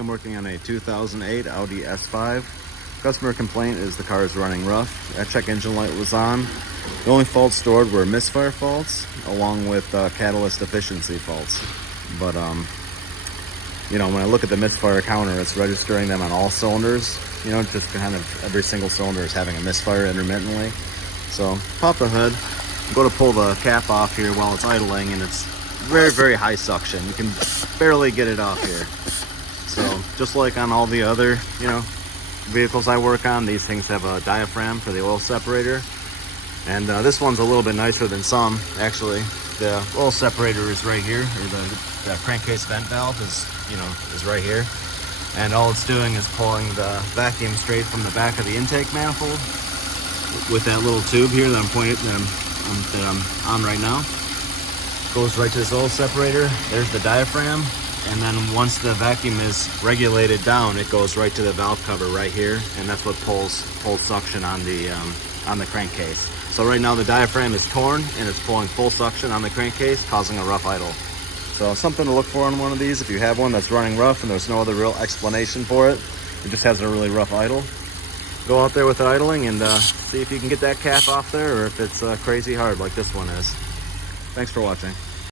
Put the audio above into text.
I'm working on a 2008 Audi S5. Customer complaint is the car is running rough. That check engine light was on. The only faults stored were misfire faults, along with catalyst efficiency faults. But you know, when I look at the misfire counter, it's registering them on all cylinders. You know, just kind of every single cylinder is having a misfire intermittently. So pop the hood, go to pull the cap off here while it's idling, and it's very, very high suction. You can barely get it off here. So just like on all the other, you know, vehicles I work on, these things have a diaphragm for the oil separator. And this one's a little bit nicer than some, actually. The oil separator is right here, or the crankcase vent valve is right here. And all it's doing is pulling the vacuum straight from the back of the intake manifold with that little tube here that I'm on right now. Goes right to this oil separator. There's the diaphragm. And then once the vacuum is regulated down, it goes right to the valve cover right here, and that's what pulls suction on the crankcase. So right now the diaphragm is torn and it's pulling full suction on the crankcase, causing a rough idle. So something to look for on one of these. If you have one that's running rough and there's no other real explanation for it, it just has a really rough idle, go out there with it idling and see if you can get that cap off there, or if it's crazy hard like this one is. Thanks for watching.